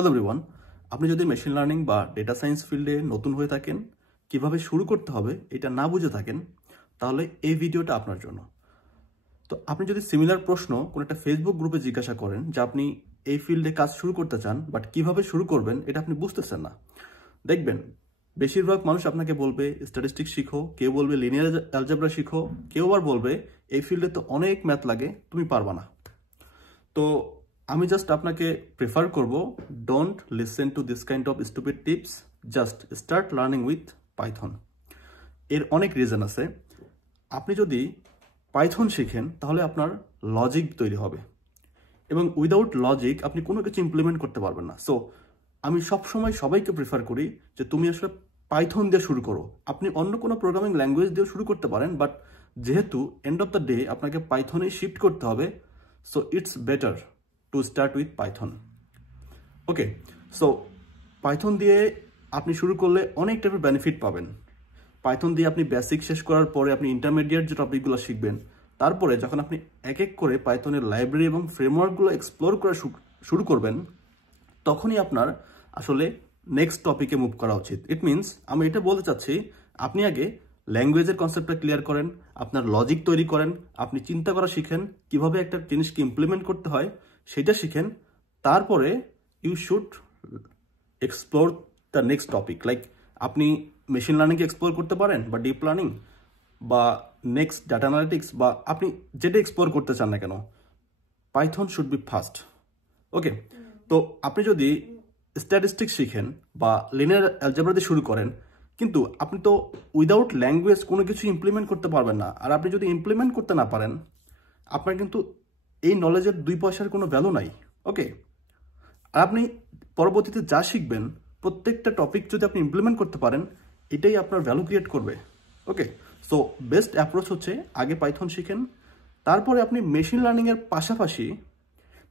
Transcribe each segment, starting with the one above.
Hello everyone, আপনি যদি machine learning বা ডেটা সায়েন্স ফিল্ডে নতুন হয়ে থাকেন, কিভাবে শুরু করতে হবে এটা না বুঝে থাকেন, তাহলে এই ভিডিওটা আপনার জন্য। তো আপনি যদি সিমিলার প্রশ্ন কোনো একটা ফেসবুক গ্রুপে জিজ্ঞাসা করেন যে আপনি এই ফিল্ডে কাজ শুরু করতে চান, বাট কিভাবে শুরু করবেন এটা আপনি বুঝতেছেন না, দেখবেন বেশিরভাগ মানুষ আপনাকে বলবে স্ট্যাটিস্টিক্স শিখো, কেউ বলবে লিনিয়ার অ্যালজেব্রা শিখো, কেউ আবার বলবে এই ফিল্ডে তো অনেক ম্যাথ লাগে, তুমি পারবা না। তো আমি জাস্ট আপনাকে প্রেফার করব, don't listen to this kind of stupid tips, just start learning with Python. এর অনেক রিজন আছে। আপনি যদি পাইথন শিখেন তাহলে আপনার লজিক তৈরি হবে, এবং উইদাউট লজিক আপনি কোনো কিছু ইমপ্লিমেন্ট করতে পারবেন না। সো আমি সবসময় সবাইকে প্রেফার করি যে তুমি আসলে পাইথন দিয়ে শুরু করো। আপনি অন্য কোনো প্রোগ্রামিং ল্যাঙ্গুয়েজ দিয়েও শুরু করতে পারেন, বাট যেহেতু এন্ড অফ দ্য ডে আপনাকে পাইথনে শিফট করতে হবে, so it's better to start with Python. Okay, so Python দিয়ে আপনি শুরু করলে অনেক টাইপের বেনিফিট পাবেন। পাইথন দিয়ে আপনি বেসিক শেষ করার পরে আপনি ইন্টারমিডিয়েট যে টপিকগুলো শিখবেন, তারপরে যখন আপনি এক এক করে পাইথনের লাইব্রেরি এবং ফ্রেমওয়ার্কগুলো এক্সপ্লোর করা শুরু করবেন, তখনই আপনার আসলে নেক্সট টপিকে মুভ করা উচিত। ইট মিনস আমি এটা বলতে চাচ্ছি, আপনি আগে ল্যাঙ্গুয়েজের কনসেপ্টটা ক্লিয়ার করেন, আপনার লজিক তৈরি করেন, আপনি চিন্তা করা শিখেন, কিভাবে একটা জিনিসকে ইমপ্লিমেন্ট করতে হয় সেটা শিখেন। তারপরে you should explore the next topic. Like আপনি মেশিন লার্নিংকে এক্সপ্লোর করতে পারেন, বা ডিপ লার্নিং, বা নেক্সট ডাটা অ্যানালিটিক্স, বা আপনি যেটা এক্সপ্লোর করতে চান না কেন, Python should be first. Okay, তো আপনি যদি স্ট্যাটিস্টিক্স শিখেন বা লিনিয়ার অ্যালজেব্রা দিয়ে শুরু করেন, কিন্তু আপনি তো উইদাউট ল্যাঙ্গুয়েজ কোনো কিছু ইমপ্লিমেন্ট করতে পারবেন না। আর আপনি যদি ইমপ্লিমেন্ট করতে না পারেন, আপনার কিন্তু এই নলেজের 2 পয়সার কোনো ভ্যালু নাই। ওকে, আর আপনি পরবর্তীতে যা শিখবেন প্রত্যেকটা টপিক যদি আপনি ইমপ্লিমেন্ট করতে পারেন, এটাই আপনার ভ্যালু ক্রিয়েট করবে। ওকে, সো বেস্ট অ্যাপ্রোচ হচ্ছে আগে পাইথন শিখেন, তারপরে আপনি মেশিন লার্নিংয়ের পাশাপাশি,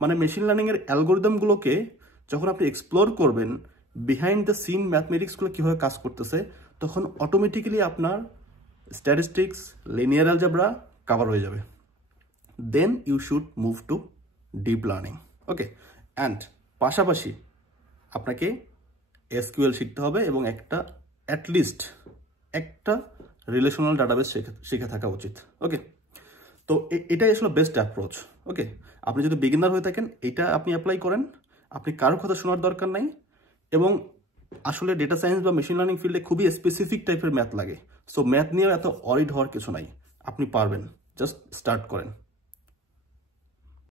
মানে মেশিন লার্নিংয়ের অ্যালগোরিদমগুলোকে যখন আপনি এক্সপ্লোর করবেন, বিহাইন্ড দ্য সিন ম্যাথমেটিক্সগুলো কীভাবে কাজ করতেছে, তখন অটোমেটিক্যালি আপনার স্ট্যাটিস্টিক্স, লিনিয়ার অ্যালজেব্রা কভার হয়ে যাবে। Then you should move to deep learning. Okay, and পাশাপাশি আপনাকে এসকিউএল শিখতে হবে, এবং অ্যাটলিস্ট একটা রিলেশনাল ডাটাবেস শিখে থাকা উচিত। ওকে, তো এটাই আসলে বেস্ট অ্যাপ্রোচ। ওকে, আপনি যদি বিগিনার হয়ে থাকেন, এটা আপনি অ্যাপ্লাই করেন, আপনি কারো কথা শোনার দরকার নাই। এবং আসলে ডেটা সায়েন্স বা মেশিন লার্নিং ফিল্ডে খুবই স্পেসিফিক টাইপের ম্যাথ লাগে। সো ম্যাথ নিয়েও এত অরিড হওয়ার কিছু নাই, আপনি পারবেন, জাস্ট স্টার্ট করেন।